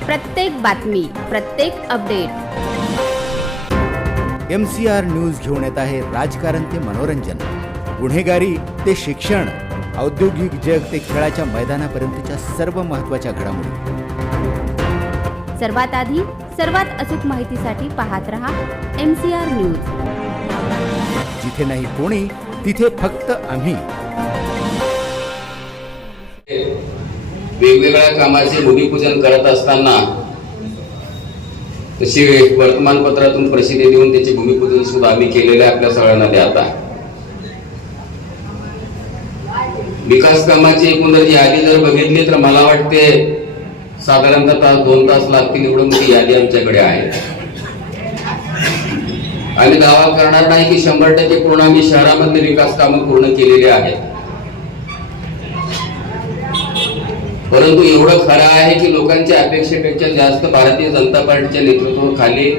प्रत्येक बातमी, प्रत्येक अपडेट MCR न्यूज घेऊन येत आहे. राजकारण ते मनोरंजन, गुन्हेगारी ते शिक्षण, औद्योगिक जग ते खेळाच्या मैदानापर्यंतच्या सर्व महत्त्वाच्या घडामोडी. सर्वात आधी सर्वात अचूक माहितीसाठी पाहत रहा MCR न्यूज. जिथे नाही कोणी तिथे फक्त आम्ही. वेगवेगळ्या कामाचे भूमिपूजन करत असताना तशी वर्तमानपत्रातून प्रसिद्धी देऊन त्याचे भूमिपूजन सुद्धा आम्ही केलेले आपल्या सगळ्यांना द्यात आहे. विकास कामाची एकंदर यादी जर बघितली तर मला वाटते साधारणतः 2 तास लागतील एवढी मोठी यादी आमच्याकडे आहे. आम्ही दावा करणार नाही की 100% पूर्ण आम्ही शहरामधले विकास कामं पूर्ण केलेली आहेत, परंतु एवढं खरं आहे की लोकांच्या अपेक्षेपेक्षा जास्त भारतीय जनता पार्टीच्या नेतृत्वाखाली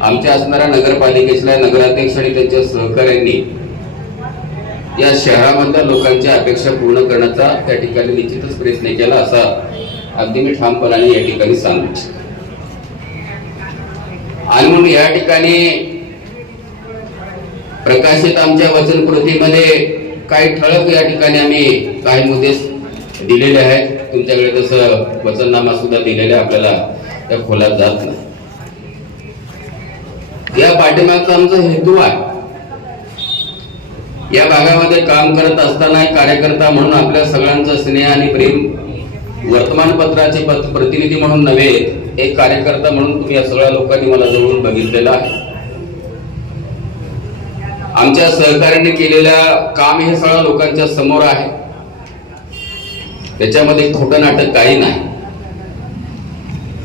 आमच्या असणाऱ्या नगरपालिकेतल्या नगराध्यक्ष आणि त्यांच्या सहकाऱ्यांनी या शहरामधल्या लोकांच्या अपेक्षा पूर्ण करण्याचा त्या ठिकाणी निश्चितच प्रयत्न केला, असा अगदी मी ठामपणाने या ठिकाणी सांगू इच्छितो. आणि म्हणून या ठिकाणी प्रकाशित आमच्या वचनकृतीमध्ये काही ठळक या ठिकाणी आम्ही काही मुद्दे दिलेले आहेत. तुमच्याकडे तसं वचननामा सुद्धा दिलेला आपल्याला त्या खोलात जात नाही. या पाठीमागचा आमचा हेतू आहे, या भागामध्ये काम करत असताना एक कार्यकर्ता म्हणून आपल्या सगळ्यांचं स्नेह आणि प्रेम, वर्तमानपत्राचे प्रतिनिधी म्हणून नव्हे, एक कार्यकर्ता म्हणून तुम्ही या सगळ्या लोकांनी मला जवळून बघितलेलं आहे. आमच्या सहकार्याने केलेलं काम हे सगळं लोकांच्या समोर आहे, त्याच्यामध्ये खोटं नाटक काही नाही.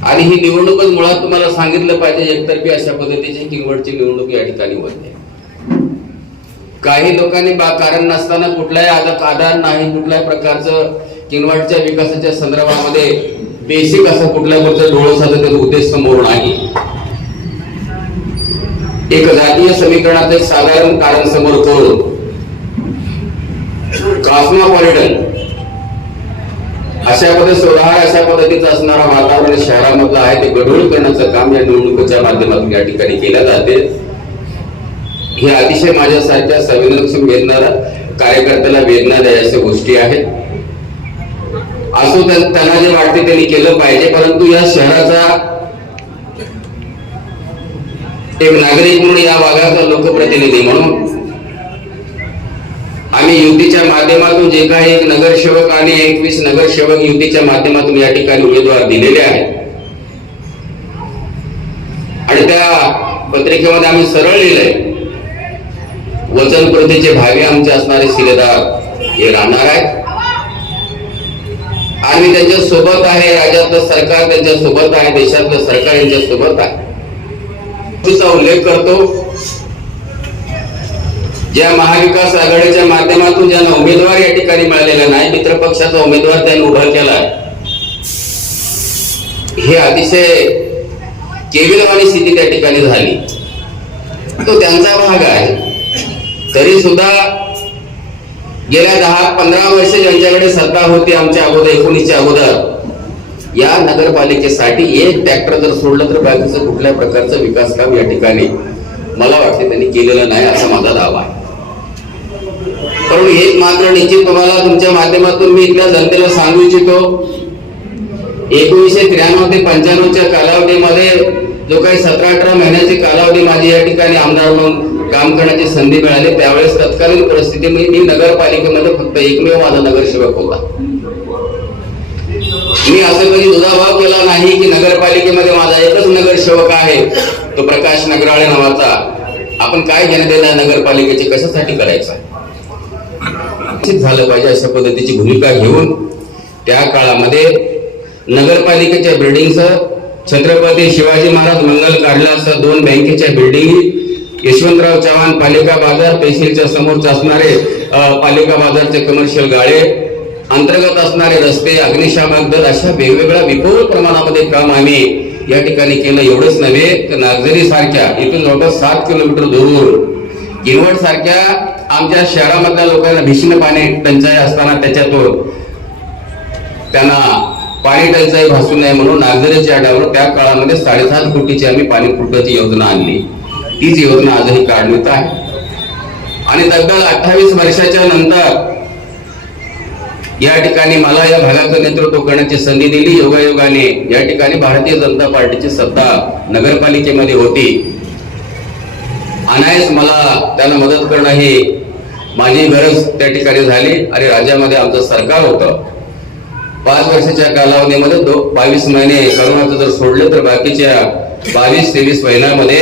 आणि ही निवडणूकच मुळात तुम्हाला सांगितलं पाहिजे एकतर्फी अशा पद्धतीची किनवटची निवडणूक या ठिकाणी होते. काही लोकांनी कारण नसताना कुठलाही आधार नाही, कुठल्याही प्रकारचं किनवटच्या विकासाच्या संदर्भामध्ये बेसिक असं कुठल्या गोष्टीचं डोळं साधं त्याचा उद्देश समोर नाही. एक जातीय समीकरणाचं एक साधारण कारण समोर करून कॉस्मोपॉलिटन अशा पद्धतीचं असणारा वातावरण शहरामधलं आहे ते गढूळ करण्याचं काम या निवडणुकीच्या माध्यमातून या ठिकाणी केलं जाते. हे अतिशय माझ्यासारख्या संवेदनशील वेदणाऱ्या कार्यकर्त्याला वेदना द्यायच्या गोष्टी आहेत. असो त्यांना जे वाटते त्यांनी केलं पाहिजे, परंतु या शहराचा एक नागरिक म्हणून, या भागाचा लोकप्रतिनिधी म्हणून आम्ही युतीच्या माध्यमातून जे काही एक नगरसेवक आणि 21 नगरसेवक युतीच्या माध्यमातून या ठिकाणी उमेदवार दिलेले आहेत आणि त्या पत्रिकेमध्ये आम्ही सरळ लिहिलंय, वचनप्रतीचे भावी आमचे असणारे शिलेदार हे राहणार आहेत आणि त्यांच्या सोबत आहे. राज्यातलं सरकार त्यांच्या सोबत आहे, देशातलं सरकार यांच्या सोबत आहे. तिचा उल्लेख करतो, ज्या महाविकास आघाडीच्या माध्यमातून ज्यांना उमेदवार या ठिकाणी मिळालेला नाही, मित्र पक्षाचा उमेदवार त्यांनी उभा केला, हे अतिशय केविलवाणी स्थिती त्या ठिकाणी झाली. तो त्यांचा भाग आहे, तरी सुद्धा गेल्या 10-15 वर्ष ज्यांच्याकडे सत्ता होती आमच्या अगोदर 19च्या अगोदर, या नगरपालिकेसाठी एक ट्रॅक्टर जर सोडलं तर बाकीचं कुठल्या प्रकारचं विकास काम या ठिकाणी मला वाटते त्यांनी केलेलं नाही, असा माझा दावा आहे. परंतु एक मात्र निश्चित तुम्हाला तुमच्या माध्यमातून मी इथल्या जनतेला सांगू इच्छितो, 1993 ते 95च्या कालावधीमध्ये जो काही 17-18 महिन्याची कालावधी माझी या ठिकाणी आमदार म्हणून काम करण्याची संधी मिळाली, त्यावेळेस तत्कालीन परिस्थितीमध्ये मी नगरपालिकेमध्ये फक्त एकमेव माझा नगरसेवक होता. मी असं कधी दुजाभाव केला नाही की नगरपालिकेमध्ये माझा एकच नगरसेवक आहे, तो प्रकाश नगराळे नावाचा. आपण काय जनतेला नगरपालिकेचे कशासाठी करायचं झालं पाहिजे अशा पद्धतीची भूमिका घेऊन त्या काळामध्ये नगरपालिकेच्या बिल्डिंगचं छत्रपती शिवाजी महाराज मंगल कार्यालयासह 2 बँकेच्या बिल्डिंग, यशवंतराव चव्हाण पालिका बाजार, तहसीलच्या समोरच असणारे पालिका बाजारचे कमर्शियल गाळे, अंतर्गत असणारे रस्ते, अग्निशामक दल, अशा वेगवेगळ्या विपुल प्रमाणामध्ये काम आम्ही या ठिकाणी केलं. एवढंच नव्हे तर नागझरी सारख्या इथून जवळपास 7 किलोमीटर दूर किनवट सारख्या आमच्या शहरामधल्या लोकांना भीषण पाणी टंचाई असताना त्याच्यातून त्यांना पाणी टंचाई भासू नये म्हणून नागझरीच्या आड्यावर त्या काळामध्ये 7.5 कोटीची आम्ही पाणी पुरवठ्याची योजना आणली. तीच योजना आजही काढण्यात आहे. आणि तब्बल 28 वर्षाच्या नंतर या ठिकाणी मला या भागाचं नेतृत्व करण्याची संधी दिली. योगायोगाने या ठिकाणी भारतीय जनता पार्टीची सत्ता नगरपालिकेमध्ये होती. अनायास मला त्यांना मदत करणं ही माझी गरज त्या ठिकाणी झाली. आणि राज्यामध्ये आमचं सरकार होतं. 5 वर्षाच्या कालावधीमध्ये 22 महिने करोनाचं जर सोडले तर बाकीच्या 22-23 महिन्यामध्ये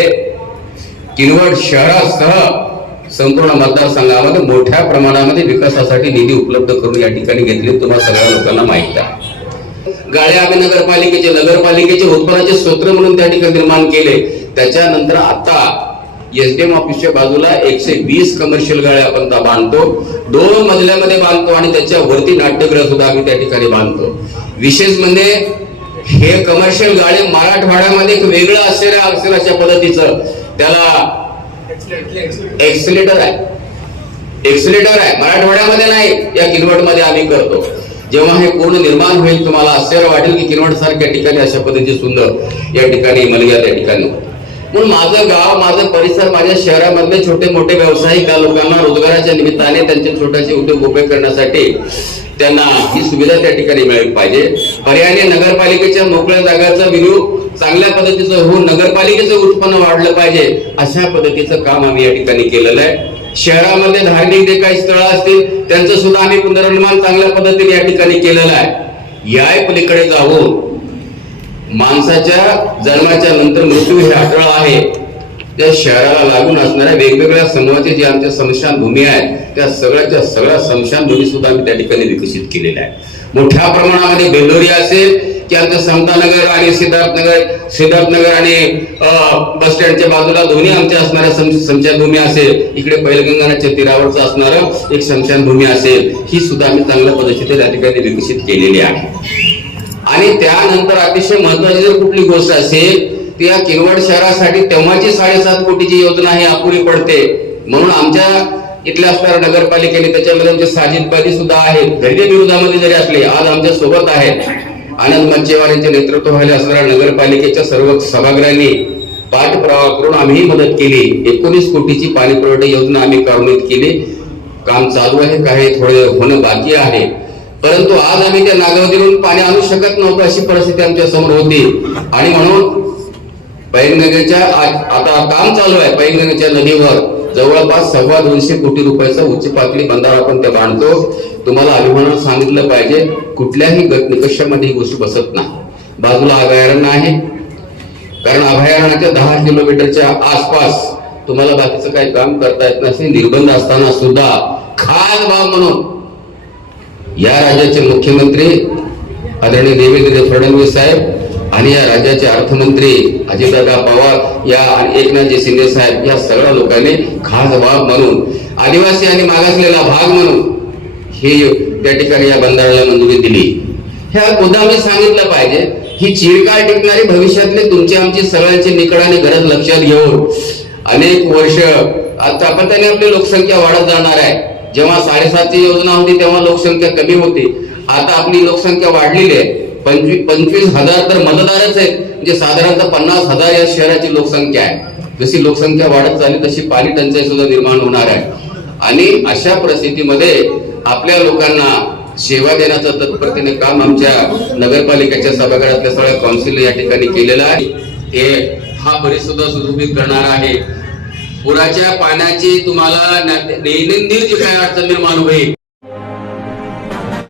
किनवट शहरासह संपूर्ण मतदारसंघामध्ये मोठ्या प्रमाणामध्ये विकासासाठी निधी उपलब्ध करून या ठिकाणी घेतले. तुम्हाला सगळ्या लोकांना माहित आहे. गाड्या आम्ही नगरपालिकेचे उत्पन्नाचे स्रोत म्हणून त्या ठिकाणी निर्माण केले. त्याच्यानंतर आता एसडीएम ऑफिसच्या बाजूला 120 कमर्शियल गाड्या आपण बांधतो. 2 मजल्यामध्ये बांधतो आणि त्याच्यावरती नाट्यगृह सुद्धा आम्ही त्या ठिकाणी बांधतो. विशेष म्हणजे हे कमर्शियल गाडी मराठवाड्यामध्ये एक वेगळं असेल अशा पद्धतीचं त्याला एक्सिलेटर आहे. मराठवाड्यामध्ये नाही, या किनवटमध्ये आम्ही करतो. जेव्हा हे पूर्ण निर्माण होईल तुम्हाला आश्चर्य वाटेल की किनवट सारख्या ठिकाणी अशा पद्धतीचे सुंदर या ठिकाणी मलग्या त्या ठिकाणी. म्हणून माझं गाव, माझं परिसर, माझ्या शहरामधले छोटे मोठे व्यावसायिक लोकांना रोजगाराच्या निमित्ताने त्यांचे छोटेसे उद्योग उभे करण्यासाठी त्यांना ही सुविधा त्या ठिकाणी मिळाली पाहिजे. पर्यायाने नगरपालिकेच्या मोकळ्या जागाचा विनियोग चांगल्या पद्धतीचं होऊन नगरपालिकेचं उत्पन्न वाढलं पाहिजे अशा पद्धतीचं काम आम्ही या ठिकाणी केलेलं आहे. शहरामध्ये धार्मिक जे काही स्थळं असतील त्यांचं सुद्धा आम्ही पुनर्निर्माण चांगल्या पद्धतीने या ठिकाणी केलेलं आहे. या पलीकडे जाऊन माणसाच्या जन्माच्या नंतर मृत्यू हे अटळ आहे. त्या शहराला लागून असणाऱ्या वेगवेगळ्या समूहाचे जे आमच्या स्मशानभूमी आहेत त्या सगळ्या स्मशानभूमी सुद्धा आम्ही त्या ठिकाणी विकसित केलेल्या आहेत. मोठ्या प्रमाणामध्ये बेलोरी असेल की आमचं समतानगर आणि सिद्धार्थनगर आणि बस स्टँडच्या बाजूला दोन्ही आमच्या असणाऱ्या स्मशानभूमी असेल. इकडे पैलगंगाच्या तीरावरचं असणारं एक स्मशानभूमी असेल. ही सुद्धा आम्ही चांगल्या पद्धतीने त्या ठिकाणी विकसित केलेली आहे. आणि त्यानंतर अतिशय महत्वाची जर कुठली गोष्ट असेल ती या किनवट शहरासाठी तेव्हाची 7.5 कोटीची योजना ही अपुरी पडते. म्हणून आमच्या इथल्या असणाऱ्या नगरपालिकेने त्याच्यामध्ये आमचे साजिदबाजी सुद्धा आहेत. धैर्य विरोधामध्ये जरी असले आज आमच्या सोबत आहेत. आनंद मंचेवार नेतृत्वाखाली असणाऱ्या नगरपालिकेच्या सर्व सभागृहांनी पाठपुरावा करून आम्ही मदत केली. 19 कोटीची पाणी पुरवठा योजना आम्ही कार्यान्वित केली. काम चालू आहे, काही थोडे होणं बाकी आहे. परंतु आज आम्ही त्या नागावतीवरून पाणी आणू शकत नव्हतो अशी परिस्थिती आमच्या समोर होती. आणि म्हणून पैलगंगेच्या आता काम चालू आहे. पैलगंगेच्या नदीवर जवळपास 225 कोटी रुपयाचा उच्च पातळी बंधारा आपण त्या बांधतो. तुम्हाला अभिमानानं सांगितलं पाहिजे कुठल्याही निकषामध्ये ही गोष्ट बसत नाही. बाजूला अभयारण्य आहे, कारण अभयारण्याच्या 10 किलोमीटरच्या आसपास तुम्हाला बाकीचं काही काम करता येत नसेल. निर्बंध असताना सुद्धा खास बाब म्हणून या राज्याचे मुख्यमंत्री आदरणीय देवेंद्र फडणवीस साहेब आणि या राज्याचे अर्थमंत्री अजितदादा पवार या एकनाथजी शिंदे साहेब या सगळ्या लोकांनी खास बाब म्हणून आदिवासी आणि मागासलेला भाग म्हणून हे त्या ठिकाणी या बंधाऱ्याला मंजुरी दिली. ह्या मुद्दामी सांगितलं पाहिजे. ही चिरकाळ टिकणारी भविष्यातली तुमची आमची सगळ्यांची निकडाने गरज लक्षात घेऊन अनेक वर्ष सातत्याने आपली लोकसंख्या वाढत जाणार आहे. जेव्हा 7.5ची योजना होती तेव्हा लोकसंख्या कमी होती. आता आपली लोकसंख्या वाढलेली आहे. 25,000 तर मतदारच आहेत. म्हणजे साधारणतः 50,000 या शहराची लोकसंख्या आहे. जशी लोकसंख्या वाढत चालली तशी पाणी टंचाई सुद्धा निर्माण होणार आहे. आणि अशा परिस्थितीमध्ये आपल्या लोकांना सेवा देण्याचं तत्परतेने काम आमच्या नगरपालिकेच्या सभागृहातल्या सगळ्या काउन्सिल या ठिकाणी केलेलं आहे. ते हा परिसुद्धा सुशोभित करणार आहे. पुराच्या पाण्याची तुम्हाला दैनंदिन जी काय अडचण निर्माण होईल